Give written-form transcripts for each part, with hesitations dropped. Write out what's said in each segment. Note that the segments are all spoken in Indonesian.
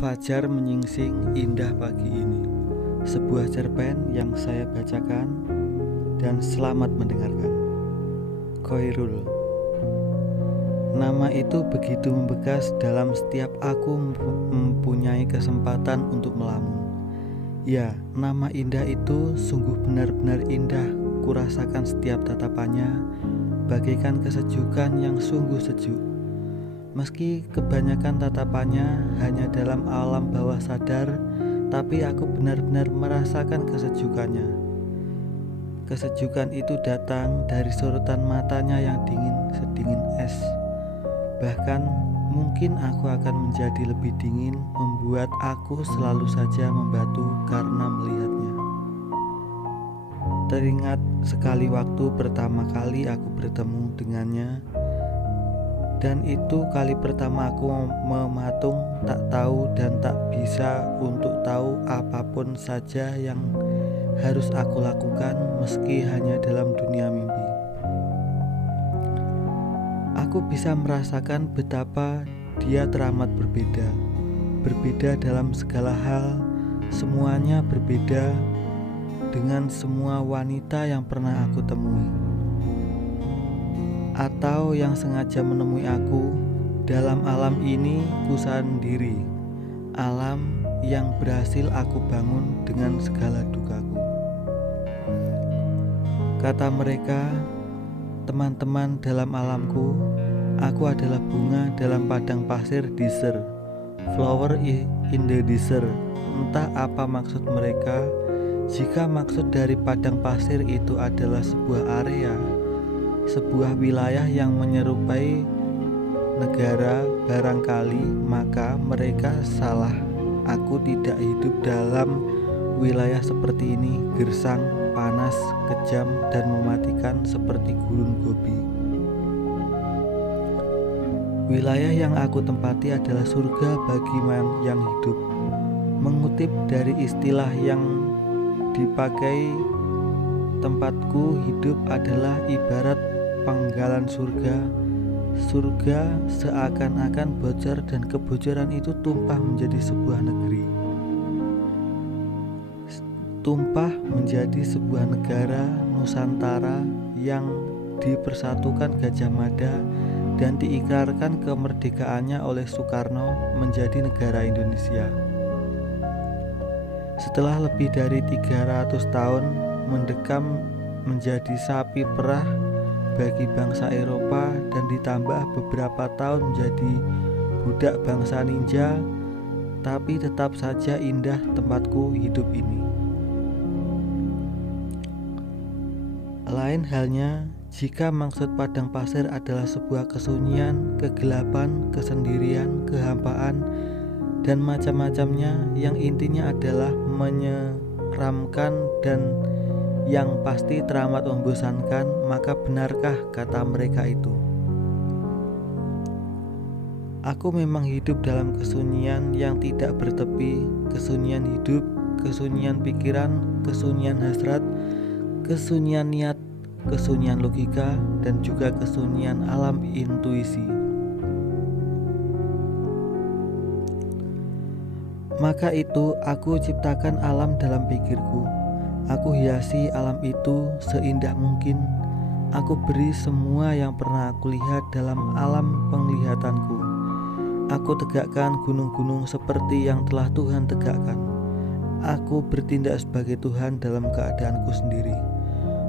Fajar menyingsing indah pagi ini. Sebuah cerpen yang saya bacakan dan selamat mendengarkan. Khairul. Nama itu begitu membekas dalam setiap aku mempunyai kesempatan untuk melamun. Ya, nama indah itu sungguh benar-benar indah. Kurasakan setiap tatapannya bagaikan kesejukan yang sungguh sejuk. Meski kebanyakan tatapannya hanya dalam alam bawah sadar, tapi aku benar-benar merasakan kesejukannya. Kesejukan itu datang dari sorotan matanya yang dingin sedingin es. Bahkan mungkin aku akan menjadi lebih dingin, membuat aku selalu saja membatu karena melihatnya. Teringat sekali waktu pertama kali aku bertemu dengannya. Dan itu kali pertama aku mematung, tak tahu dan tak bisa untuk tahu apapun saja yang harus aku lakukan meski hanya dalam dunia mimpi. Aku bisa merasakan betapa dia teramat berbeda. Berbeda dalam segala hal, semuanya berbeda dengan semua wanita yang pernah aku temui atau yang sengaja menemui aku. Dalam alam ini ku sendiri, alam yang berhasil aku bangun dengan segala dukaku. Kata mereka, teman-teman dalam alamku, aku adalah bunga dalam padang pasir desert, flower in the desert. Entah apa maksud mereka. Jika maksud dari padang pasir itu adalah sebuah area, sebuah wilayah yang menyerupai negara, barangkali maka mereka salah. Aku tidak hidup dalam wilayah seperti ini, gersang, panas, kejam, dan mematikan seperti gurun Gobi. Wilayah yang aku tempati adalah surga bagi yang hidup. Mengutip dari istilah yang dipakai, tempatku hidup adalah ibarat penggalan surga. Surga seakan-akan bocor dan kebocoran itu tumpah menjadi sebuah negeri. Tumpah menjadi sebuah negara Nusantara yang dipersatukan Gajah Mada dan diikrarkan kemerdekaannya oleh Soekarno menjadi negara Indonesia. Setelah lebih dari 300 tahun mendekam menjadi sapi perah bagi bangsa Eropa dan ditambah beberapa tahun menjadi budak bangsa ninja, tapi tetap saja indah tempatku hidup ini. Lain halnya jika maksud padang pasir adalah sebuah kesunyian, kegelapan, kesendirian, kehampaan, dan macam-macamnya yang intinya adalah menyeramkan dan yang pasti teramat membosankan, maka benarkah kata mereka itu? Aku memang hidup dalam kesunyian yang tidak bertepi, kesunyian hidup, kesunyian pikiran, kesunyian hasrat, kesunyian niat, kesunyian logika, dan juga kesunyian alam intuisi. Maka itu aku ciptakan alam dalam pikirku. Aku hiasi alam itu seindah mungkin. Aku beri semua yang pernah aku lihat dalam alam penglihatanku. Aku tegakkan gunung-gunung seperti yang telah Tuhan tegakkan. Aku bertindak sebagai Tuhan dalam keadaanku sendiri,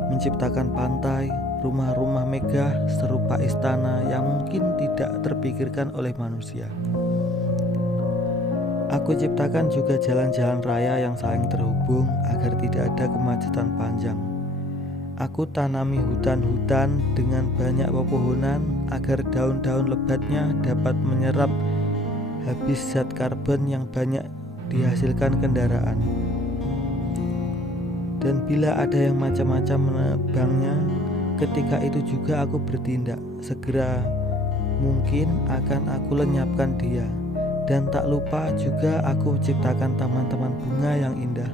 menciptakan pantai, rumah-rumah megah serupa istana yang mungkin tidak terpikirkan oleh manusia. Aku ciptakan juga jalan-jalan raya yang saling terhubung agar tidak ada kemacetan panjang. Aku tanami hutan-hutan dengan banyak pepohonan agar daun-daun lebatnya dapat menyerap habis zat karbon yang banyak dihasilkan kendaraan. Dan bila ada yang macam-macam menebangnya, ketika itu juga aku bertindak. Segera mungkin akan aku lenyapkan dia. Dan tak lupa juga aku ciptakan taman-taman bunga yang indah.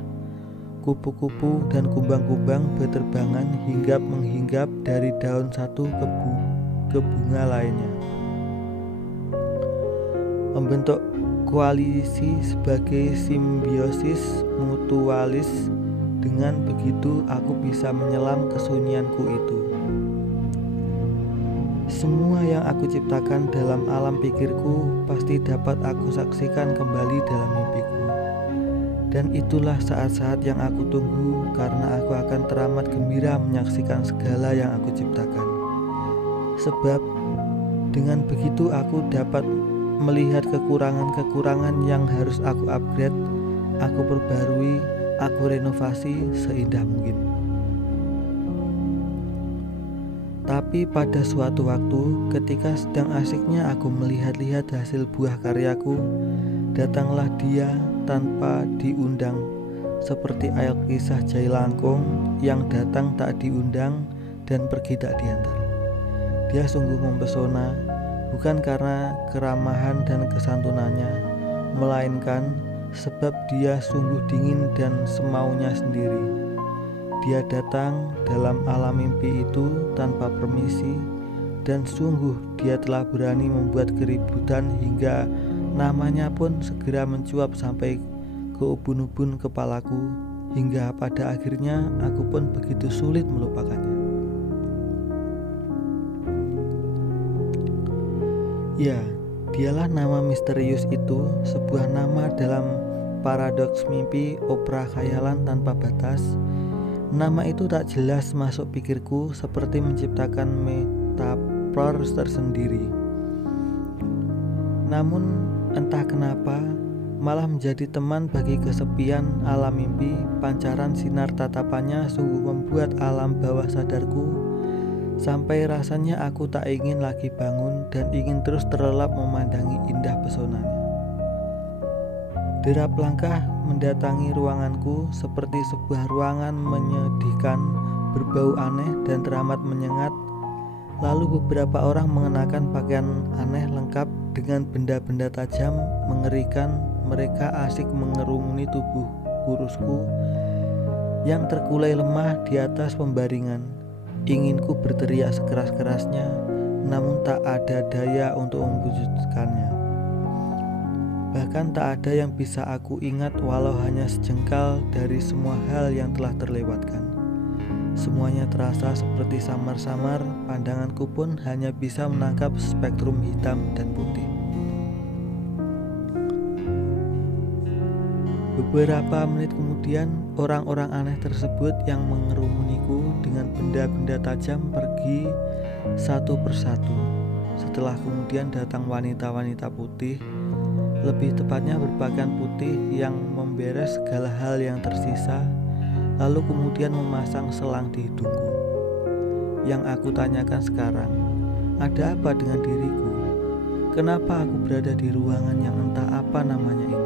Kupu-kupu dan kumbang-kumbang berterbangan hinggap-menghinggap dari daun satu ke bunga lainnya, membentuk koalisi sebagai simbiosis mutualis. Dengan begitu aku bisa menyelam kesunyianku itu. Semua yang aku ciptakan dalam alam pikirku pasti dapat aku saksikan kembali dalam mimpiku. Dan itulah saat-saat yang aku tunggu, karena aku akan teramat gembira menyaksikan segala yang aku ciptakan. Sebab dengan begitu aku dapat melihat kekurangan-kekurangan yang harus aku upgrade, aku perbarui, aku renovasi seindah mungkin. Tapi pada suatu waktu, ketika sedang asiknya aku melihat-lihat hasil buah karyaku, datanglah dia tanpa diundang, seperti ayat kisah Jailangkung yang datang tak diundang dan pergi tak diantar. Dia sungguh mempesona, bukan karena keramahan dan kesantunannya, melainkan sebab dia sungguh dingin dan semaunya sendiri. Dia datang dalam alam mimpi itu tanpa permisi, dan sungguh dia telah berani membuat keributan hingga namanya pun segera mencuap sampai ke ubun-ubun kepalaku, hingga pada akhirnya aku pun begitu sulit melupakannya. Ya, dialah nama misterius itu, sebuah nama dalam paradoks mimpi opera khayalan tanpa batas. Nama itu tak jelas masuk pikirku, seperti menciptakan metafor tersendiri. Namun entah kenapa malah menjadi teman bagi kesepian alam mimpi. Pancaran sinar tatapannya sungguh membuat alam bawah sadarku sampai rasanya aku tak ingin lagi bangun dan ingin terus terlelap memandangi indah pesonanya. Derap langkah mendatangi ruanganku seperti sebuah ruangan menyedihkan, berbau aneh dan teramat menyengat. Lalu beberapa orang mengenakan pakaian aneh lengkap dengan benda-benda tajam mengerikan. Mereka asik mengerumuni tubuh kurusku yang terkulai lemah di atas pembaringan. Inginku berteriak sekeras-kerasnya, namun tak ada daya untuk mewujudkannya. Bahkan tak ada yang bisa aku ingat walau hanya sejengkal dari semua hal yang telah terlewatkan. Semuanya terasa seperti samar-samar, pandanganku pun hanya bisa menangkap spektrum hitam dan putih. Beberapa menit kemudian, orang-orang aneh tersebut yang mengerumuniku dengan benda-benda tajam pergi satu persatu. Setelah kemudian datang wanita-wanita putih, lebih tepatnya berpakaian putih, yang memberes segala hal yang tersisa, lalu kemudian memasang selang di hidungku. Yang aku tanyakan sekarang, ada apa dengan diriku? Kenapa aku berada di ruangan yang entah apa namanya ini?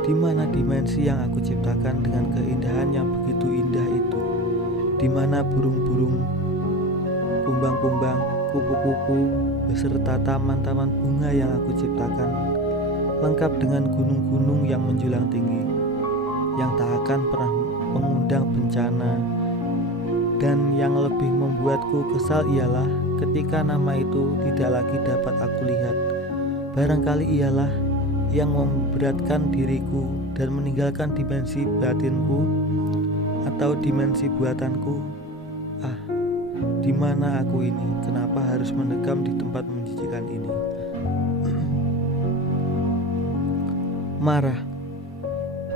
Di mana dimensi yang aku ciptakan dengan keindahan yang begitu indah itu? Di mana burung-burung, kumbang-kumbang, kupu-kupu, beserta taman-taman bunga yang aku ciptakan, lengkap dengan gunung-gunung yang menjulang tinggi, yang tak akan pernah mengundang bencana. Dan yang lebih membuatku kesal ialah ketika nama itu tidak lagi dapat aku lihat. Barangkali ialah yang memberatkan diriku dan meninggalkan dimensi batinku atau dimensi buatanku. Di mana aku ini? Kenapa harus mendekam di tempat menjijikan ini? Marah.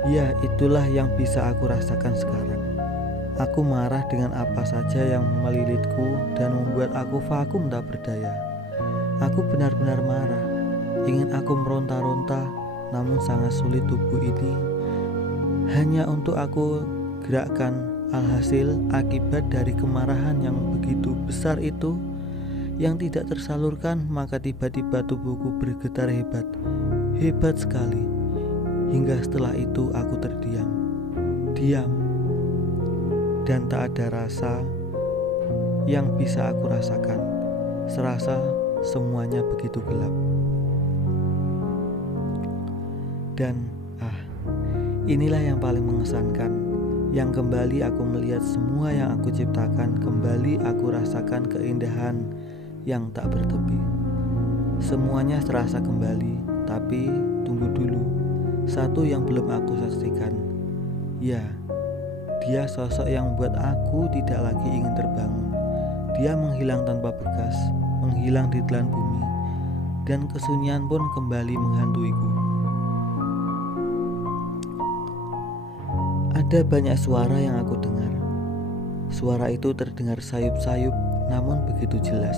Ya, itulah yang bisa aku rasakan sekarang. Aku marah dengan apa saja yang melilitku dan membuat aku vakum tak berdaya. Aku benar-benar marah. Ingin aku meronta-ronta, namun sangat sulit tubuh ini hanya untuk aku gerakkan. Alhasil, akibat dari kemarahan yang begitu besar itu yang tidak tersalurkan, maka tiba-tiba tubuhku bergetar hebat, hebat sekali. Hingga setelah itu aku terdiam, diam, dan tak ada rasa yang bisa aku rasakan. Serasa semuanya begitu gelap. Dan inilah yang paling mengesankan, yang kembali aku melihat semua yang aku ciptakan, kembali aku rasakan keindahan yang tak bertepi. Semuanya terasa kembali, tapi sesuatu yang belum aku saksikan. Ya, dia sosok yang membuat aku tidak lagi ingin terbangun. Dia menghilang tanpa bekas, menghilang di telan bumi, dan kesunyian pun kembali menghantuiku. Ada banyak suara yang aku dengar. Suara itu terdengar sayup-sayup, namun begitu jelas.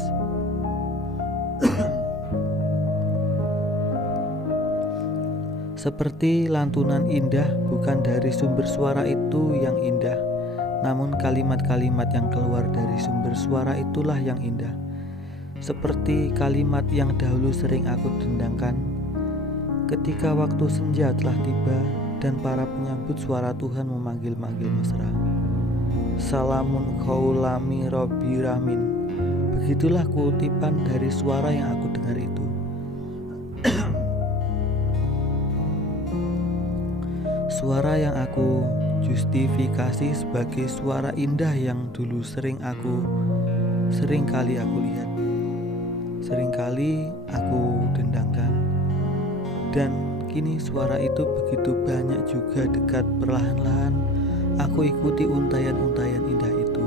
Seperti lantunan indah, bukan dari sumber suara itu yang indah, namun kalimat-kalimat yang keluar dari sumber suara itulah yang indah. Seperti kalimat yang dahulu sering aku dendangkan ketika waktu senja telah tiba dan para penyambut suara Tuhan memanggil-manggil mesra. Salamun qaulami Robbi Ramin. Begitulah kutipan dari suara yang aku dengar itu. Suara yang aku justifikasi sebagai suara indah yang dulu sering kali aku lihat, sering kali aku dendangkan, dan kini suara itu begitu banyak juga dekat. Perlahan-lahan aku ikuti untayan-untayan indah itu.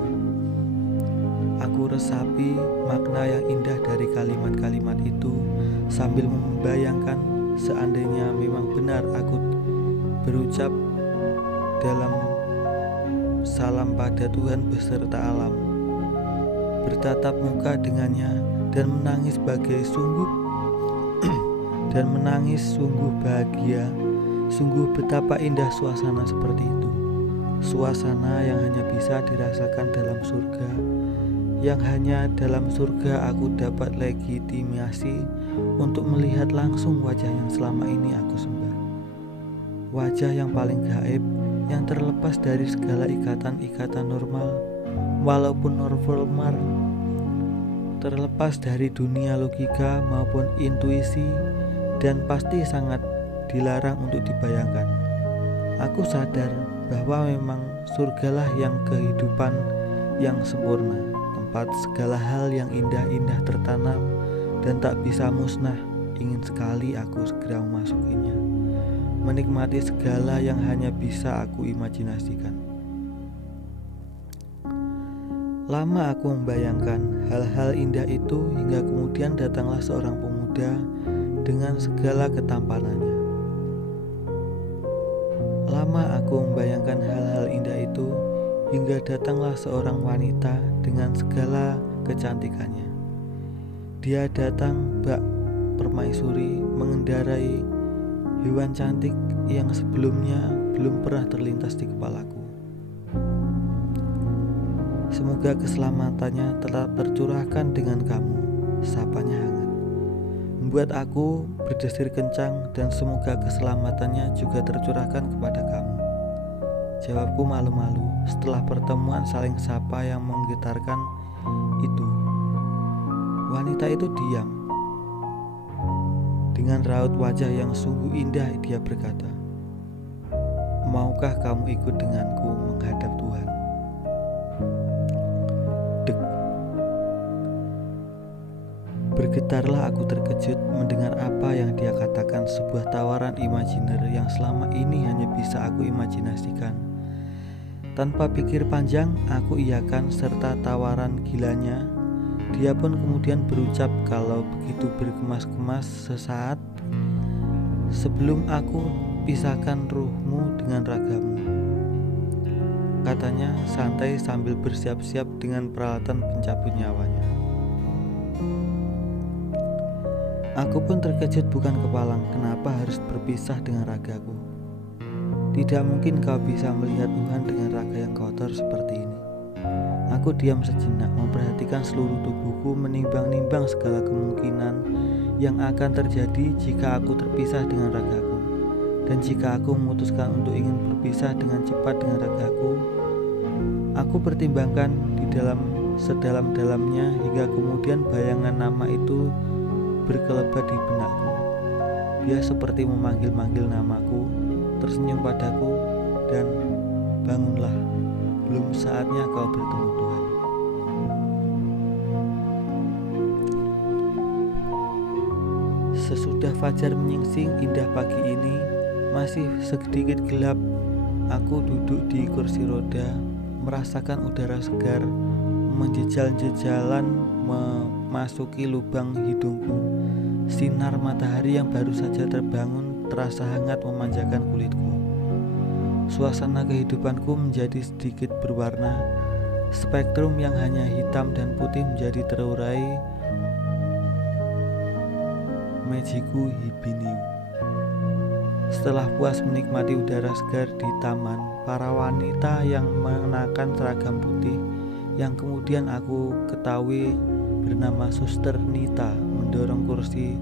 Aku resapi makna yang indah dari kalimat-kalimat itu sambil membayangkan seandainya memang benar aku berucap dalam salam pada Tuhan beserta alam, bertatap muka dengannya dan menangis sungguh bahagia. Sungguh betapa indah suasana seperti itu. Suasana yang hanya bisa dirasakan dalam surga, yang hanya dalam surga aku dapat legitimasi untuk melihat langsung wajah yang selama ini aku sembah. Wajah yang paling gaib, yang terlepas dari segala ikatan-ikatan normal, walaupun normal, terlepas dari dunia logika maupun intuisi, dan pasti sangat dilarang untuk dibayangkan. Aku sadar bahwa memang surgalah yang kehidupan yang sempurna, tempat segala hal yang indah-indah tertanam dan tak bisa musnah. Ingin sekali aku segera memasukinya, menikmati segala yang hanya bisa aku imajinasikan. Lama aku membayangkan hal-hal indah itu hingga kemudian datanglah seorang pemuda dengan segala ketampanannya. Lama aku membayangkan hal-hal indah itu hingga datanglah seorang wanita dengan segala kecantikannya. Dia datang bak permaisuri mengendarai hewan cantik yang sebelumnya belum pernah terlintas di kepalaku. Semoga keselamatannya tetap tercurahkan dengan kamu, sapanya hangat, membuat aku berdesir kencang, dan semoga keselamatannya juga tercurahkan kepada kamu. Jawabku malu-malu setelah pertemuan saling sapa yang menggetarkan itu. Wanita itu diam. Dengan raut wajah yang sungguh indah dia berkata, "Maukah kamu ikut denganku menghadap Tuhan?" Dek. Bergetarlah aku terkejut mendengar apa yang dia katakan, sebuah tawaran imajiner yang selama ini hanya bisa aku imajinasikan. Tanpa pikir panjang, aku iakan serta tawaran gilanya. Dia pun kemudian berucap kalau begitu berkemas-kemas sesaat, "Sebelum aku pisahkan ruhmu dengan ragamu," katanya santai sambil bersiap-siap dengan peralatan pencabut nyawanya. Aku pun terkejut bukan kepalang, kenapa harus berpisah dengan ragaku? Tidak mungkin kau bisa melihat Tuhan dengan raga yang kotor seperti ini. Aku diam sejenak, memperhatikan seluruh tubuhku, menimbang-nimbang segala kemungkinan yang akan terjadi jika aku terpisah dengan ragaku. Dan jika aku memutuskan untuk ingin berpisah dengan cepat dengan ragaku, aku pertimbangkan di dalam sedalam-dalamnya hingga kemudian bayangan nama itu berkelebat di benakku. Dia seperti memanggil-manggil namaku, tersenyum padaku, dan "Bangunlah, belum saatnya kau bertemu Tuhan." Sesudah fajar menyingsing indah pagi ini, Masih sedikit gelap. Aku duduk di kursi roda, merasakan udara segar menjejal-jejalan memasuki lubang hidungku. Sinar matahari yang baru saja terbangun terasa hangat memanjakan kulitku. Suasana kehidupanku menjadi sedikit berwarna. Spektrum yang hanya hitam dan putih menjadi terurai. Magiku Hibiniu. Setelah puas menikmati udara segar di taman, para wanita yang mengenakan seragam putih yang kemudian aku ketahui bernama Suster Nita mendorong kursi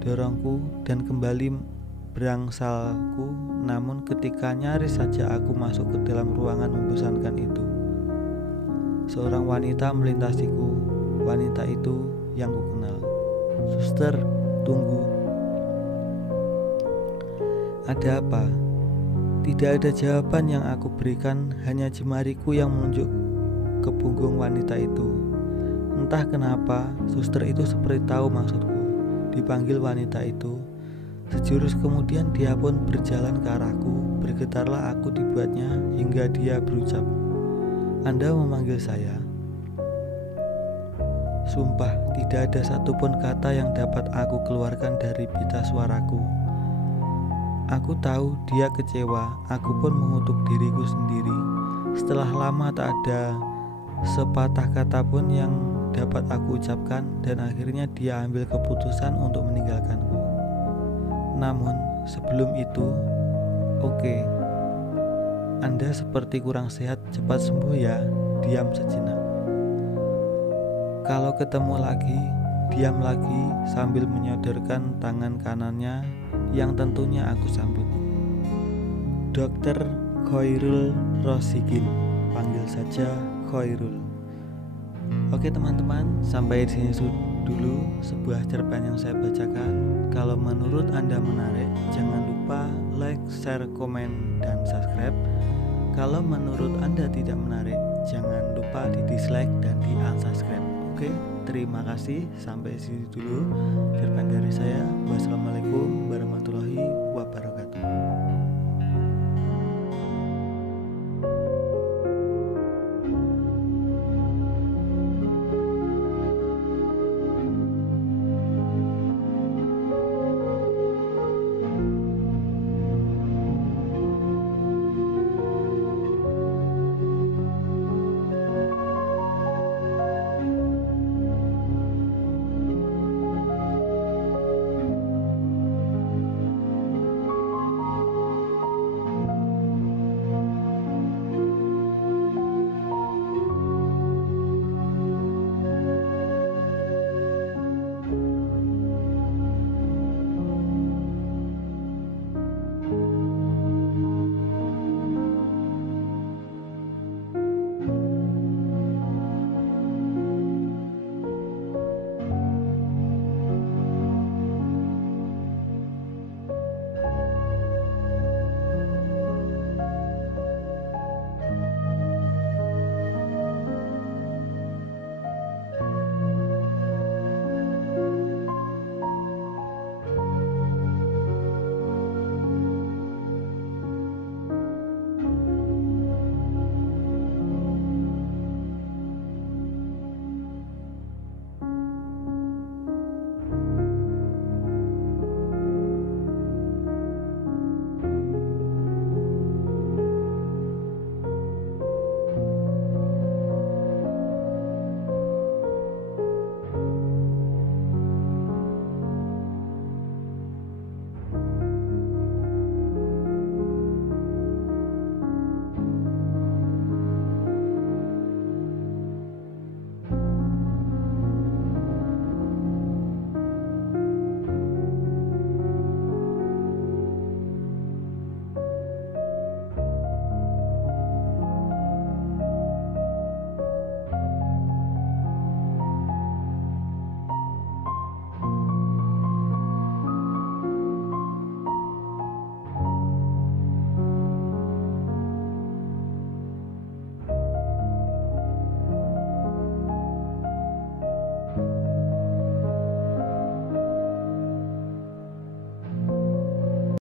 dorongku dan kembali berangsalku. Namun ketika nyaris saja aku masuk ke dalam ruangan membosankan itu, seorang wanita melintasiku. Wanita itu yang kukenal. "Suster, tunggu." "Ada apa?" Tidak ada jawaban yang aku berikan, hanya jemariku yang menunjuk ke punggung wanita itu. Entah kenapa, suster itu seperti tahu maksudku. Dipanggil wanita itu. Sejurus kemudian dia pun berjalan ke arahku. Bergetarlah aku dibuatnya hingga dia berucap, "Anda memanggil saya?" Sumpah, tidak ada satupun kata yang dapat aku keluarkan dari pita suaraku. Aku tahu dia kecewa. Aku pun mengutuk diriku sendiri. Setelah lama tak ada sepatah kata pun yang dapat aku ucapkan, dan akhirnya dia ambil keputusan untuk meninggalkanku. Namun sebelum itu, "Oke, Anda seperti kurang sehat, cepat sembuh ya." Diam sejenak. "Kalau ketemu lagi," diam lagi sambil menyodorkan tangan kanannya yang tentunya aku sambut. "Dr. Khairul Rosyidin, panggil saja Khairul." Oke teman-teman, sampai di sini dulu sebuah cerpen yang saya bacakan. Kalau menurut Anda menarik, jangan lupa like, share, komen, dan subscribe. Kalau menurut Anda tidak menarik, jangan lupa di dislike dan di unsubscribe. Oke, terima kasih. Sampai sini dulu cerpen dari saya. Wassalamualaikum warahmatullahi wabarakatuh.